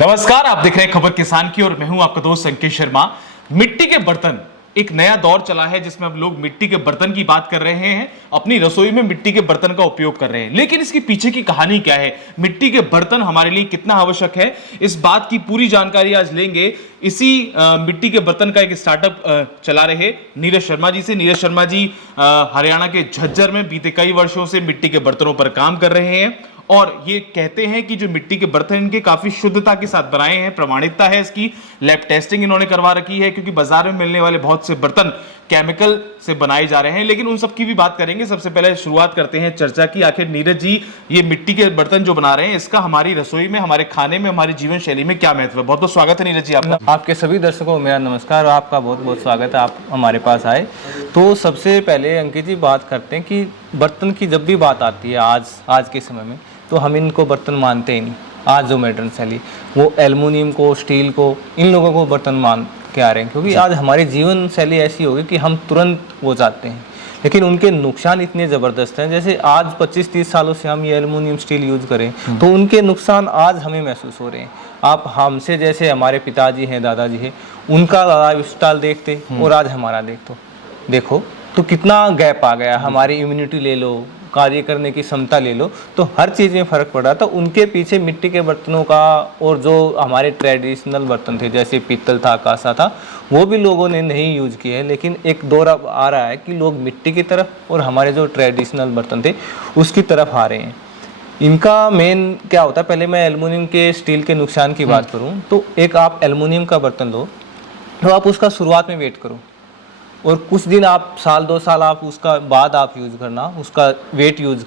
नमस्कार, आप देख रहे हैं खबर किसान की और मैं हूं आपका दोस्त संकेत शर्मा। मिट्टी के बर्तन एक नया दौर चला है जिसमें अब लोग मिट्टी के बर्तन की बात कर रहे हैं, अपनी रसोई में मिट्टी के बर्तन का उपयोग कर रहे हैं। लेकिन इसके पीछे की कहानी क्या है, मिट्टी के बर्तन हमारे लिए कितना आवश्यक है, इस बात की पूरी जानकारी आज लेंगे इसी मिट्टी के बर्तन का एक स्टार्टअप चला रहे नीरज शर्मा जी से। नीरज शर्मा जी हरियाणा के झज्जर में बीते कई वर्षों से मिट्टी के बर्तनों पर काम कर रहे हैं और ये कहते हैं कि जो मिट्टी के बर्तन इनके काफी शुद्धता के साथ बनाए हैं, प्रमाणिकता है इसकी, लैब टेस्टिंग इन्होंने करवा रखी है, क्योंकि बाजार में मिलने वाले बहुत से बर्तन केमिकल से बनाए जा रहे हैं। लेकिन उन सब की भी बात करेंगे। सबसे पहले शुरुआत करते हैं चर्चा की। आखिर नीरज जी, ये मिट्टी के बर्तन जो बना रहे हैं, इसका हमारी रसोई में, हमारे खाने में, हमारी जीवन शैली में क्या महत्व है? बहुत बहुत स्वागत है नीरज जी आपका। आपके सभी दर्शकों को मेरा नमस्कार और आपका बहुत बहुत स्वागत है, आप हमारे पास आए। तो सबसे पहले अंकित जी बात करते हैं कि बर्तन की जब भी बात आती है आज के समय में, तो हम इनको बर्तन मानते ही नहीं। आज जो मॉडर्न शैली, वो एल्युमिनियम को, स्टील को, इन लोगों को बर्तन मान के आ रहे हैं, क्योंकि आज हमारी जीवन शैली ऐसी होगी कि हम तुरंत वो चाहते हैं। लेकिन उनके नुकसान इतने ज़बरदस्त हैं। जैसे आज 25-30 सालों से हम ये एल्युमिनियम स्टील यूज़ करें तो उनके नुकसान आज हमें महसूस हो रहे हैं। आप हमसे, जैसे हमारे पिताजी हैं, दादाजी हैं, उनका लाइफ स्टाइल देखते और आज हमारा देखो तो कितना गैप आ गया। हमारी इम्यूनिटी ले लो, कार्य करने की क्षमता ले लो, तो हर चीज़ में फ़र्क पड़ रहा था। उनके पीछे मिट्टी के बर्तनों का, और जो हमारे ट्रेडिशनल बर्तन थे जैसे पीतल था, कांसा था, वो भी लोगों ने नहीं यूज़ किए हैं। लेकिन एक दौर अब आ रहा है कि लोग मिट्टी की तरफ और हमारे जो ट्रेडिशनल बर्तन थे उसकी तरफ आ रहे हैं। इनका मेन क्या होता है, पहले मैं एल्युमिनियम के, स्टील के नुकसान की बात करूँ तो एक आप एल्युमिनियम का बर्तन लो तो आप उसका शुरुआत में वेट करो और कुछ दिन, आप साल 2 साल आप उसका बाद आप यूज़ करना, उसका वेट यूज़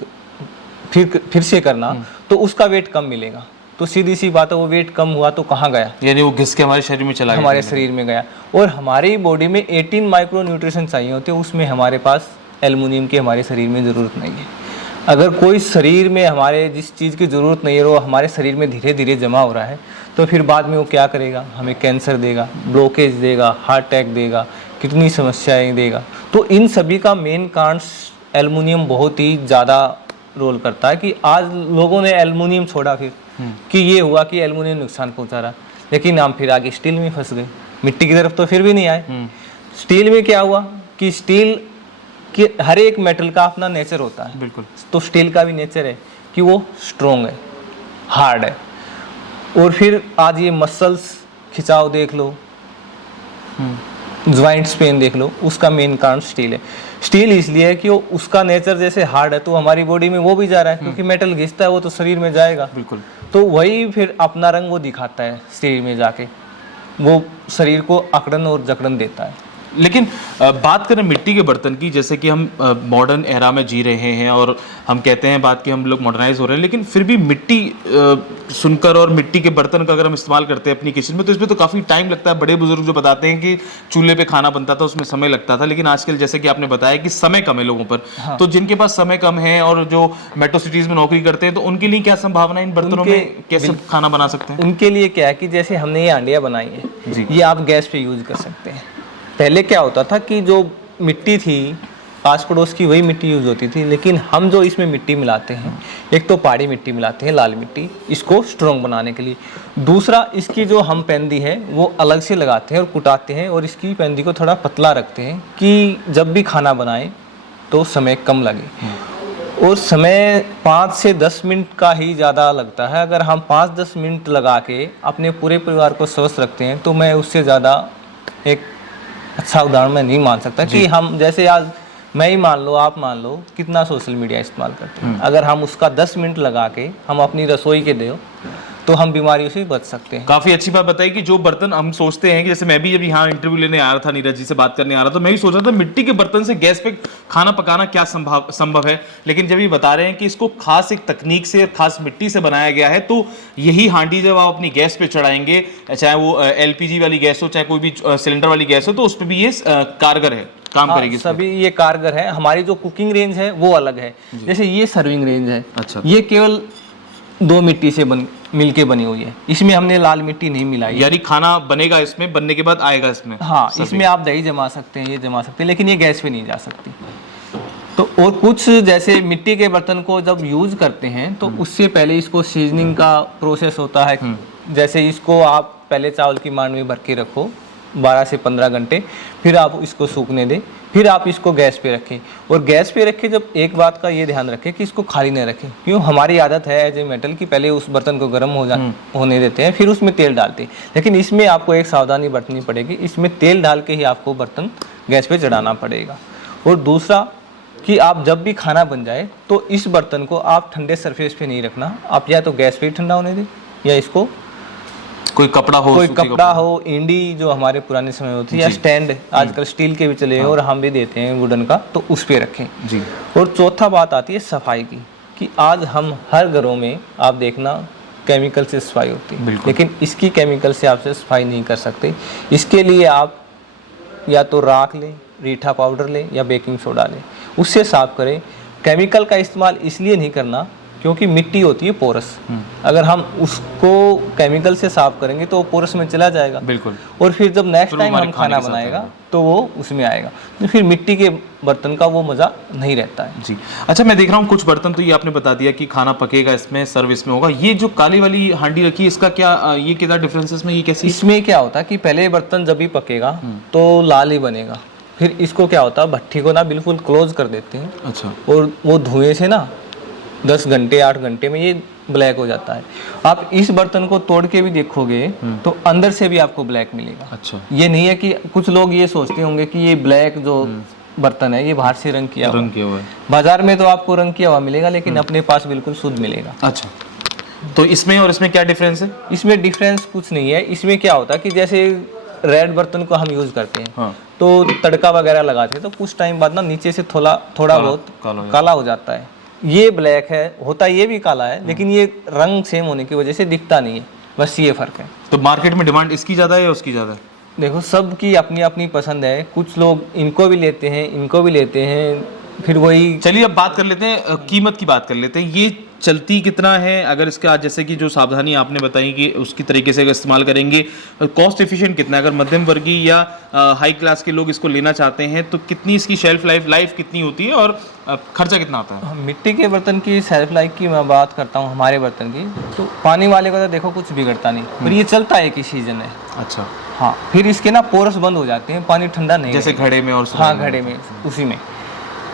फिर से करना, तो उसका वेट कम मिलेगा। तो सीधी सी बात है, वो वेट कम हुआ तो कहाँ गया? यानी वो घिस के हमारे शरीर में चला गया, हमारे शरीर में गया। और हमारी बॉडी में 18 माइक्रो न्यूट्रिशन चाहिए होते हैं, उसमें हमारे पास एल्युमिनियम की हमारे शरीर में ज़रूरत नहीं है। अगर कोई शरीर में हमारे जिस चीज़ की ज़रूरत नहीं है वो हमारे शरीर में धीरे धीरे जमा हो रहा है, तो फिर बाद में वो क्या करेगा? हमें कैंसर देगा, ब्लॉकेज देगा, हार्ट अटैक देगा, कितनी समस्याएं देगा। तो इन सभी का मेन कारण एल्युमिनियम बहुत ही ज़्यादा रोल करता है कि आज लोगों ने एल्युमिनियम छोड़ा, फिर कि ये हुआ कि एल्युमिनियम नुकसान पहुंचा रहा, लेकिन हम फिर आगे स्टील में फंस गए, मिट्टी की तरफ तो फिर भी नहीं आए। स्टील में क्या हुआ कि स्टील कि हर एक मेटल का अपना नेचर होता है। बिल्कुल। तो स्टील का भी नेचर है कि वो स्ट्रॉन्ग है, हार्ड है। और फिर आज ये मसल्स खिंचाव देख लो, ज्वाइंट्स पेन देख लो, उसका मेन कारण स्टील है। स्टील इसलिए है कि वो, उसका नेचर जैसे हार्ड है तो हमारी बॉडी में वो भी जा रहा है, क्योंकि मेटल घिसता है वो तो शरीर में जाएगा। बिल्कुल। तो वही फिर अपना रंग वो दिखाता है शरीर में जाके, वो शरीर को अकड़न और जकड़न देता है। लेकिन बात करें मिट्टी के बर्तन की, जैसे कि हम मॉडर्न एरा में जी रहे हैं और हम कहते हैं बात कि हम लोग मॉडर्नाइज हो रहे हैं, लेकिन फिर भी मिट्टी सुनकर और मिट्टी के बर्तन का अगर हम इस्तेमाल करते हैं अपनी किचन में तो इसमें तो काफ़ी टाइम लगता है। बड़े बुजुर्ग जो बताते हैं कि चूल्हे पे खाना बनता था उसमें समय लगता था, लेकिन आजकल जैसे कि आपने बताया कि समय कम है लोगों पर। हाँ। तो जिनके पास समय कम है और जो मेट्रो सिटीज़ में नौकरी करते हैं, तो उनके लिए क्या संभावना इन बर्तनों में कैसे खाना बना सकते हैं? उनके लिए क्या है कि जैसे हमने ये हांडियाँ बनाई है, ये आप गैस पे यूज़ कर सकते हैं। पहले क्या होता था कि जो मिट्टी थी आस पड़ोस की वही मिट्टी यूज़ होती थी, लेकिन हम जो इसमें मिट्टी मिलाते हैं, एक तो पहाड़ी मिट्टी मिलाते हैं, लाल मिट्टी, इसको स्ट्रॉन्ग बनाने के लिए। दूसरा, इसकी जो हम पेंदी है वो अलग से लगाते हैं और कुटाते हैं, और इसकी पेंदी को थोड़ा पतला रखते हैं कि जब भी खाना बनाएं तो समय कम लगे। और समय 5 से 10 मिनट का ही ज़्यादा लगता है। अगर हम 5-10 मिनट लगा के अपने पूरे परिवार को स्वस्थ रखते हैं तो मैं उससे ज़्यादा एक अच्छा उदाहरण मैं नहीं मान सकता। कि हम जैसे आज मैं ही मान लो, आप मान लो, कितना सोशल मीडिया इस्तेमाल करते हैं, अगर हम उसका 10 मिनट लगा के हम अपनी रसोई के दो तो हम बीमारियों से बच सकते हैं। काफी अच्छी बात बताई कि जो बर्तन हम सोचते हैं कि जैसे मैं भी जब यहाँ इंटरव्यू लेने आ रहा था, नीरज जी से बात करने आ रहा था, मैं भी सोच रहा था मिट्टी के बर्तन से गैस पे खाना पकाना क्या संभव है। लेकिन जब ये बता रहे हैं कि इसको खास एक तकनीक से, खास मिट्टी से बनाया गया है, तो यही हांडी जब आप अपनी गैस पे चढ़ाएंगे, चाहे वो LPG वाली गैस हो, चाहे कोई भी सिलेंडर वाली गैस हो, तो उस पर भी ये कारगर है, काम करेगी। सभी ये कारगर है। हमारी जो कुकिंग रेंज है वो अलग है। जैसे ये सर्विंग रेंज है, अच्छा, ये केवल 2 मिट्टी से मिलके बनी हुई है, इसमें हमने लाल मिट्टी नहीं मिलाई। यानी खाना बनेगा इसमें, बनने के बाद आएगा इसमें। हाँ, इसमें आप दही जमा सकते हैं, ये जमा सकते हैं, लेकिन ये गैस पे नहीं जा सकती। तो और कुछ जैसे मिट्टी के बर्तन को जब यूज करते हैं तो उससे पहले इसको सीजनिंग का प्रोसेस होता है, जैसे इसको आप पहले चावल की मांड में भर के रखो 12 से 15 घंटे, फिर आप इसको सूखने दें, फिर आप इसको गैस पे रखें। और गैस पे रखें जब एक बात का ये ध्यान रखें कि इसको खाली न रखें, क्यों हमारी आदत है एज ए मेटल कि पहले उस बर्तन को गर्म होने देते हैं, फिर उसमें तेल डालते हैं। लेकिन इसमें आपको एक सावधानी बरतनी पड़ेगी, इसमें तेल डाल के ही आपको बर्तन गैस पे चढ़ाना पड़ेगा। और दूसरा कि आप जब भी खाना बन जाए तो इस बर्तन को आप ठंडे सरफेस पे नहीं रखना, आप या तो गैस पे ही ठंडा होने दें या इसको कोई कपड़ा हो, इंडी जो हमारे पुराने समय होती है, या स्टैंड आजकल स्टील के भी चले हैं और हम भी देते हैं वुडन का, तो उस पे रखें जी। और चौथा बात आती है सफाई की, कि आज हम हर घरों में आप देखना केमिकल से सफाई होती है, लेकिन इसकी केमिकल से आपसे सफाई नहीं कर सकते। इसके लिए आप या तो राख लें, रीठा पाउडर लें या बेकिंग सोडा लें, उससे साफ करें। केमिकल का इस्तेमाल इसलिए नहीं करना क्योंकि मिट्टी होती है पोरस, अगर हम उसको केमिकल से साफ करेंगे तो वो पोरस में चला जाएगा, बिल्कुल, और फिर जब नेक्स्ट टाइम हम खाना बनाएगा तो वो उसमें आएगा, तो फिर मिट्टी के बर्तन का वो मज़ा नहीं रहता है जी। अच्छा, मैं देख रहा हूँ कुछ बर्तन तो ये आपने बता दिया कि खाना पकेगा इसमें, सर्व इसमें होगा। ये जो काली वाली हांडी रखी है, इसका क्या ये क्या डिफरेंस इसमें, ये कैसी? इसमें क्या होता है कि पहले बर्तन जब भी पकेगा तो लाल ही बनेगा, फिर इसको क्या होता है भट्ठी को ना बिल्कुल क्लोज कर देते हैं। अच्छा। और वो धुएं से ना 10 घंटे 8 घंटे में ये ब्लैक हो जाता है। आप इस बर्तन को तोड़ के भी देखोगे तो अंदर से भी आपको ब्लैक मिलेगा। अच्छा। ये नहीं है कि कुछ लोग ये सोचते होंगे कि ये ब्लैक जो बर्तन है ये बाहर से रंग किया हुआ है, बाजार में तो आपको रंग किया हुआ मिलेगा, लेकिन अपने पास बिल्कुल शुद्ध मिलेगा। अच्छा, तो इसमें और इसमें क्या डिफरेंस है? इसमें डिफरेंस कुछ नहीं है। इसमें क्या होता है कि जैसे रेड बर्तन को हम यूज करते हैं, हाँ, तो तड़का वगैरह लगाते हैं तो कुछ टाइम बाद ना नीचे से थोड़ा बहुत काला हो जाता है। ये ब्लैक है, होता ये भी काला है, लेकिन ये रंग सेम होने की वजह से दिखता नहीं है, बस ये फर्क है। तो मार्केट में डिमांड इसकी ज्यादा है या उसकी ज्यादा है? देखो, सबकी अपनी अपनी पसंद है, कुछ लोग इनको भी लेते हैं, इनको भी लेते हैं, फिर वही। चलिए अब बात कर लेते हैं, कीमत की बात कर लेते हैं। ये चलती कितना है? अगर इसके आज जैसे कि जो सावधानी आपने बताई कि उसकी तरीके से इस्तेमाल करेंगे, कॉस्ट एफिशिएंट कितना है? अगर मध्यम वर्गीय या हाई क्लास के लोग इसको लेना चाहते हैं तो कितनी इसकी शेल्फ लाइफ कितनी होती है और खर्चा कितना आता है? मिट्टी के बर्तन की शेल्फ लाइफ की मैं बात करता हूँ, हमारे बर्तन की, तो पानी वाले का तो देखो कुछ बिगड़ता नहीं, पर ये चलता है कि सीजन है। अच्छा, हाँ, फिर इसके ना पोरस बंद हो जाते हैं, पानी ठंडा नहीं, जैसे घड़े में और हाँ घड़े में उसी में।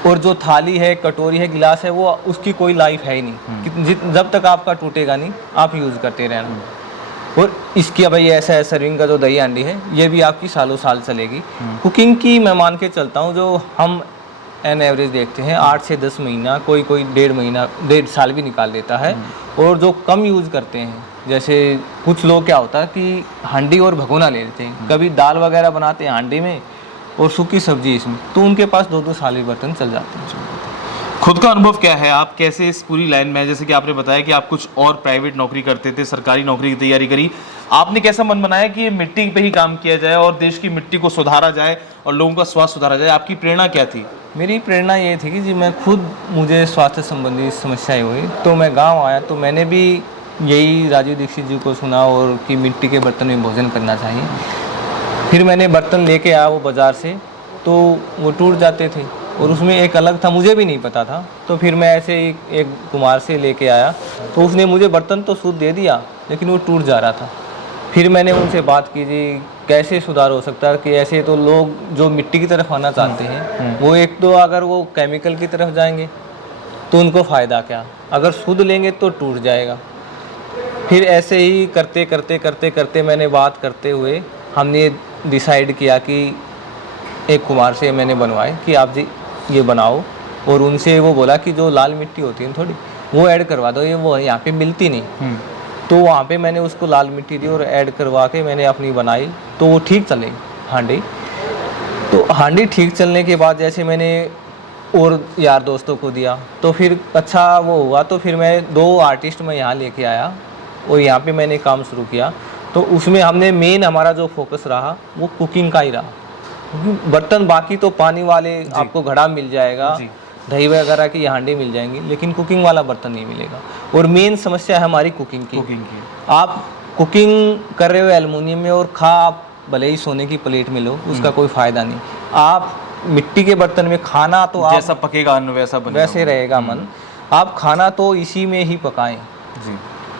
और जो थाली है, कटोरी है, गिलास है, वो उसकी कोई लाइफ है ही नहीं, जब तक आपका टूटेगा नहीं आप यूज़ करते रहना। और इसकी भाई ऐसा है, सर्विंग का जो दही हांडी है ये भी आपकी सालों साल चलेगी। कुकिंग की मैं मान के चलता हूँ, जो हम एन एवरेज देखते हैं 8 से 10 महीना, कोई 1.5 साल भी निकाल देता है। और जो कम यूज़ करते हैं, जैसे कुछ लोग क्या होता है कि हांडी और भगोना ले लेते हैं, कभी दाल वगैरह बनाते हैं हांडी में और सूखी सब्जी इसमें, तो उनके पास 2-2 साल भी बर्तन चल जाते हैं। खुद का अनुभव क्या है? आप कैसे इस पूरी लाइन में, जैसे कि आपने बताया कि आप कुछ और प्राइवेट नौकरी करते थे, सरकारी नौकरी की तैयारी करी, आपने कैसा मन बनाया कि ये मिट्टी पे ही काम किया जाए और देश की मिट्टी को सुधारा जाए और लोगों का स्वास्थ्य सुधारा जाए? आपकी प्रेरणा क्या थी? मेरी प्रेरणा ये थी कि जी मैं खुद, मुझे स्वास्थ्य संबंधी समस्याएं हुई तो मैं गाँव आया, तो मैंने भी यही राजीव दीक्षित जी को सुना और कि मिट्टी के बर्तन में भोजन करना चाहिए। फिर मैंने बर्तन लेके आया वो बाज़ार से, तो वो टूट जाते थे और उसमें एक अलग था, मुझे भी नहीं पता था। तो फिर मैं ऐसे एक कुमार से लेके आया, तो उसने मुझे बर्तन तो शुद्ध दे दिया, लेकिन वो टूट जा रहा था। फिर मैंने उनसे बात की, जी कैसे सुधार हो सकता है कि ऐसे तो लोग जो मिट्टी की तरफ आना चाहते हैं वो एक तो अगर वो केमिकल की तरफ जाएंगे तो उनको फ़ायदा क्या, अगर शुद्ध लेंगे तो टूट जाएगा। फिर ऐसे ही करते करते करते करते मैंने बात करते हुए हमने डिसाइड किया कि एक कुमार से मैंने बनवाए कि आप जी ये बनाओ, और उनसे वो बोला कि जो लाल मिट्टी होती है थोड़ी वो ऐड करवा दो, ये वो यहाँ पे मिलती नहीं। तो वहाँ पे मैंने उसको लाल मिट्टी दी और ऐड करवा के मैंने अपनी बनाई, तो वो ठीक चले हांडी। तो हांडी ठीक चलने के बाद जैसे मैंने और यार दोस्तों को दिया तो फिर अच्छा वो हुआ, तो फिर मैं 2 आर्टिस्ट मैं यहाँ लेके आया और यहाँ पे मैंने काम शुरू किया। तो उसमें हमने मेन हमारा जो फोकस रहा वो कुकिंग का ही रहा, क्योंकि बर्तन बाकी तो पानी वाले आपको घड़ा मिल जाएगा, दही वगैरह की हांडी मिल जाएंगी, लेकिन कुकिंग वाला बर्तन नहीं मिलेगा। और मेन समस्या है हमारी कुकिंग की। आप कुकिंग कर रहे हो एल्युमिनियम में और आप भले ही सोने की प्लेट में लो, उसका कोई फ़ायदा नहीं। आप मिट्टी के बर्तन में खाना तो आप जैसा पकेगा अन्न वैसे रहेगा मन। आप खाना तो इसी में ही पकाएं।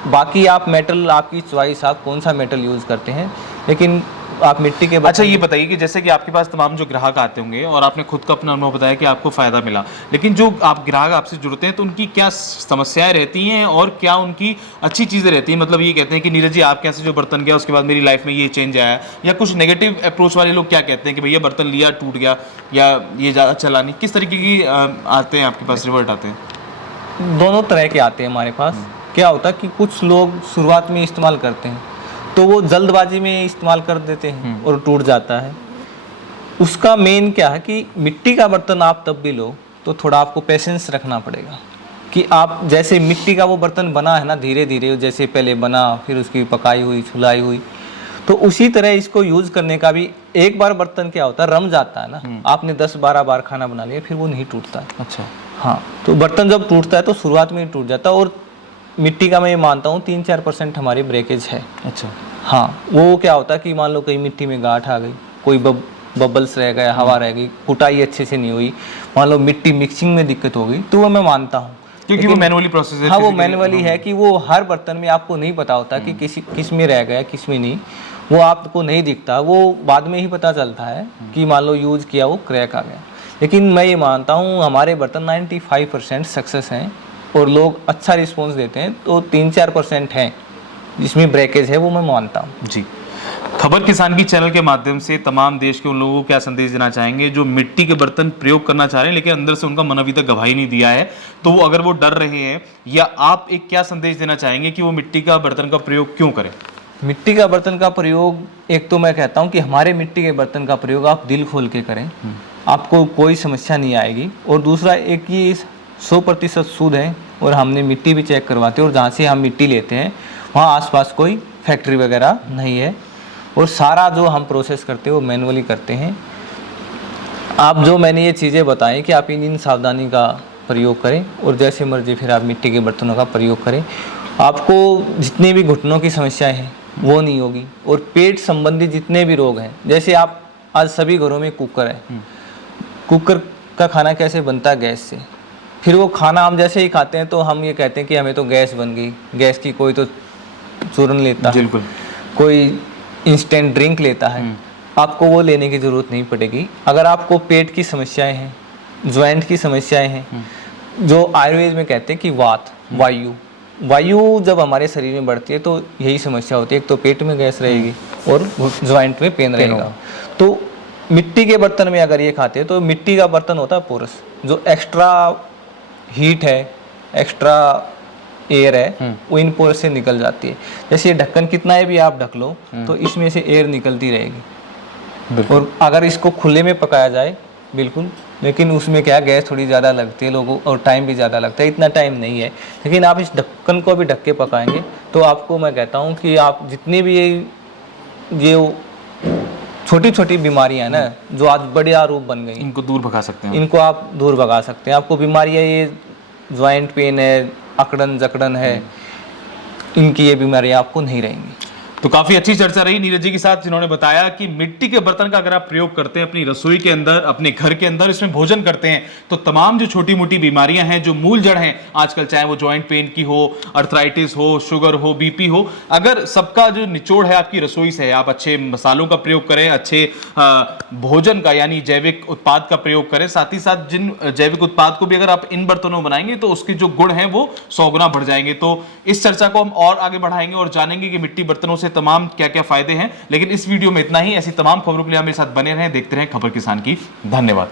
बाकी आप मेटल, आपकी चॉइस, आप कौन सा मेटल यूज़ करते हैं, लेकिन आप मिट्टी के अच्छा, ये बताइए कि जैसे कि आपके पास तमाम जो ग्राहक आते होंगे और आपने खुद का अपना अनुभव बताया कि आपको फ़ायदा मिला, लेकिन जो आप ग्राहक आपसे जुड़ते हैं तो उनकी क्या समस्याएं रहती हैं और क्या उनकी अच्छी चीज़ें रहती हैं? मतलब ये कहते हैं कि नीरज जी आपके यहाँ से जो बर्तन गया उसके बाद मेरी लाइफ में ये चेंज आया, या कुछ नेगेटिव अप्रोच वाले लोग क्या कहते हैं कि भैया बर्तन लिया टूट गया या ये ज़्यादा चला नहीं? किस तरीके की आते हैं आपके पास, रिवर्ट आते हैं? दोनों तरह के आते हैं हमारे पास। क्या होता है कि कुछ लोग शुरुआत में इस्तेमाल करते हैं तो वो जल्दबाजी में इस्तेमाल कर देते हैं और टूट जाता है। उसका मेन क्या है कि मिट्टी का बर्तन आप तब भी लो तो थोड़ा आपको पेशेंस रखना पड़ेगा कि आप जैसे मिट्टी का वो बर्तन बना है ना, धीरे धीरे जैसे पहले बना, फिर उसकी पकाई हुई, छुलाई हुई, तो उसी तरह इसको यूज़ करने का भी। एक बार बर्तन क्या होता है, रम जाता है ना, आपने 10-12 बार खाना बना लिया फिर वो नहीं टूटता है। अच्छा, हाँ, तो बर्तन जब टूटता है तो शुरुआत में ही टूट जाता है। और मिट्टी का मैं ये मानता हूँ 3-4% हमारी ब्रेकेज है। अच्छा, हाँ, वो क्या होता है कि मान लो कहीं मिट्टी में गांठ आ गई, कोई बबल्स रह गया, हवा रह गई, कुटाई अच्छे से नहीं हुई, मान लो मिट्टी मिक्सिंग में दिक्कत हो गई, तो वो मैं मानता हूँ क्योंकि वो मैनुअली प्रोसेस है। हाँ, वो मैनुअली है कि वो हर बर्तन में आपको नहीं पता होता कि किस में रह गया किस में नहीं, वो आपको नहीं दिखता, वो बाद में ही पता चलता है कि मान लो यूज़ किया वो क्रैक आ गया। लेकिन मैं ये मानता हूँ हमारे बर्तन 95% सक्सेस हैं और लोग अच्छा रिस्पॉन्स देते हैं, तो 3-4% हैं जिसमें ब्रेकेज है, वो मैं मानता हूँ। जी, खबर किसान की चैनल के माध्यम से तमाम देश के उन लोगों को क्या संदेश देना चाहेंगे जो मिट्टी के बर्तन प्रयोग करना चाह रहे हैं लेकिन अंदर से उनका मन अभी तक गवाही नहीं दिया है, तो वो अगर वो डर रहे हैं, या आप एक क्या संदेश देना चाहेंगे कि वो मिट्टी का बर्तन का प्रयोग क्यों करें? मिट्टी का बर्तन का प्रयोग, एक तो मैं कहता हूँ कि हमारे मिट्टी के बर्तन का प्रयोग आप दिल खोल के करें, आपको कोई समस्या नहीं आएगी। और दूसरा, एक ये 100% शुद्ध है और हमने मिट्टी भी चेक करवाते हैं, और जहाँ से हम मिट्टी लेते हैं वहाँ आसपास कोई फैक्ट्री वगैरह नहीं है, और सारा जो हम प्रोसेस करते हैं वो मैनुअली करते हैं। आप जो मैंने ये चीज़ें बताई कि आप इन सावधानी का प्रयोग करें और जैसे मर्जी फिर आप मिट्टी के बर्तनों का प्रयोग करें, आपको जितनी भी घुटनों की समस्याएं हैं वो नहीं होगी। और पेट संबंधी जितने भी रोग हैं, जैसे आप आज सभी घरों में कुकर है, कुकर का खाना कैसे बनता है, गैस से, फिर वो खाना हम जैसे ही खाते हैं तो हम ये कहते हैं कि हमें तो गैस बन गई, गैस की कोई तो चूरन लेता है, बिल्कुल, कोई इंस्टेंट ड्रिंक लेता है, आपको वो लेने की ज़रूरत नहीं पड़ेगी। अगर आपको पेट की समस्याएं हैं, जॉइंट की समस्याएं हैं, जो आयुर्वेद में कहते हैं कि वात, वायु जब हमारे शरीर में बढ़ती है तो यही समस्या होती है, एक तो पेट में गैस रहेगी और जॉइंट में पेन रहेगा। तो मिट्टी के बर्तन में अगर ये खाते हैं तो मिट्टी का बर्तन होता है पोरस, जो एक्स्ट्रा हीट है, एक्स्ट्रा एयर है, वो इन पोरस से निकल जाती है। जैसे ये ढक्कन कितना है भी आप ढक लो तो इसमें से एयर निकलती रहेगी। और अगर इसको खुले में पकाया जाए बिल्कुल, लेकिन उसमें क्या गैस थोड़ी ज़्यादा लगती है लोगों, और टाइम भी ज़्यादा लगता है, इतना टाइम नहीं है। लेकिन आप इस ढक्कन को भी ढक के पकाएंगे तो आपको मैं कहता हूँ कि आप जितनी भी ये छोटी छोटी बीमारियां हैं ना, जो आज बड़े रूप बन गई, इनको दूर भगा सकते हैं, इनको आप दूर भगा सकते हैं। आपको बीमारियां, ये ज्वाइंट पेन है, अकड़न जकड़न है, इनकी ये बीमारियां आपको नहीं रहेंगी। तो काफी अच्छी चर्चा रही नीरज जी के साथ, जिन्होंने बताया कि मिट्टी के बर्तन का अगर आप प्रयोग करते हैं अपनी रसोई के अंदर, अपने घर के अंदर, इसमें भोजन करते हैं, तो तमाम जो छोटी मोटी बीमारियां हैं, जो मूल जड़ हैं आजकल, चाहे वो जॉइंट पेन की हो, अर्थराइटिस हो, शुगर हो, बीपी हो, अगर सबका जो निचोड़ है आपकी रसोई से है, आप अच्छे मसालों का प्रयोग करें, अच्छे भोजन का यानी जैविक उत्पाद का प्रयोग करें, साथ ही साथ जिन जैविक उत्पाद को भी अगर आप इन बर्तनों में बनाएंगे तो उसके जो गुण हैं वो 100 गुना बढ़ जाएंगे। तो इस चर्चा को हम और आगे बढ़ाएंगे और जानेंगे कि मिट्टी बर्तनों से तमाम क्या क्या फायदे हैं। लेकिन इस वीडियो में इतना ही। ऐसी तमाम खबरों के लिए आप मेरे साथ बने रहें, देखते रहें खबर किसान की। धन्यवाद।